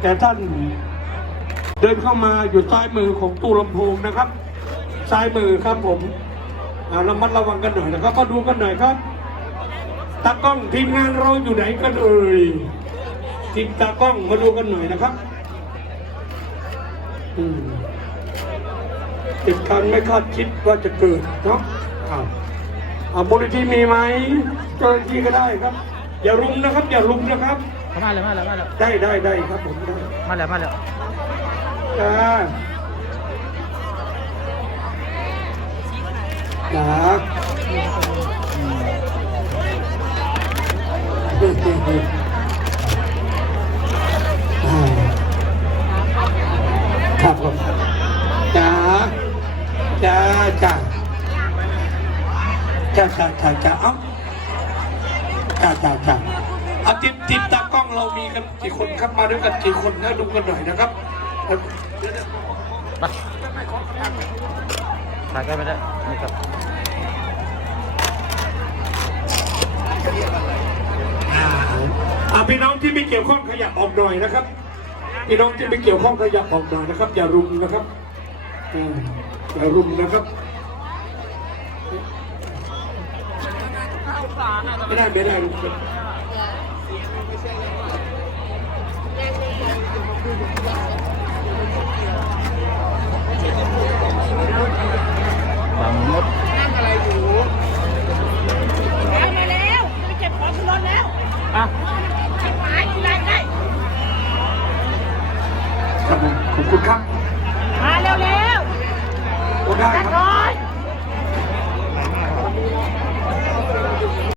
แต่ท่านเดินเข้ามาอยู่ซ้ายมือของตู้ลำโพงนะครับ ซ้ายมือครับผมอ่าระมัดระวังกันหน่อยนะครับมาดูกันหน่อยครับตากล้องทีมงานเราอยู่ไหนกันเอ่ยทีมตากล้องมาดูกันหน่อยนะครับเหตุการณ์ไม่คาดคิดว่าจะเกิดเนาะอ่าบริธีมีไหมเจ้าหน้าที่ก็ได้ครับ อย่ารุมนะครับ อย่ารุมนะครับ เข้ามาเลยมาแล้วมาแล้วได้ได้ได้ครับผมได้มาแล้วมาแล้วจ้าจ้าครับผมจ้าจ้าจ้าจ้าจ้าจ้าจ้าเอ้าจ้าจ้าจ้าเอาติดติดตากล้องเรามีกันกี่คนครับมาด้วยกันกี่คนนะดูกันหน่อยนะครับไปถ่ายใกล้ไม่ได้นี่ครับอ่าอ่าพี่น้องที่ไม่เกี่ยวข้องขยับออกหน่อยนะครับ พี่น้องที่ไม่เกี่ยวข้องขยับออกหน่อยนะครับ อย่ารุมนะครับอ่าอย่ารุมนะครับไม่ได้ไม่ได้ แล้วอะหกี่ไรได้ครับผมขอบคุณครับมาเร็วๆโอ้ได้ครับ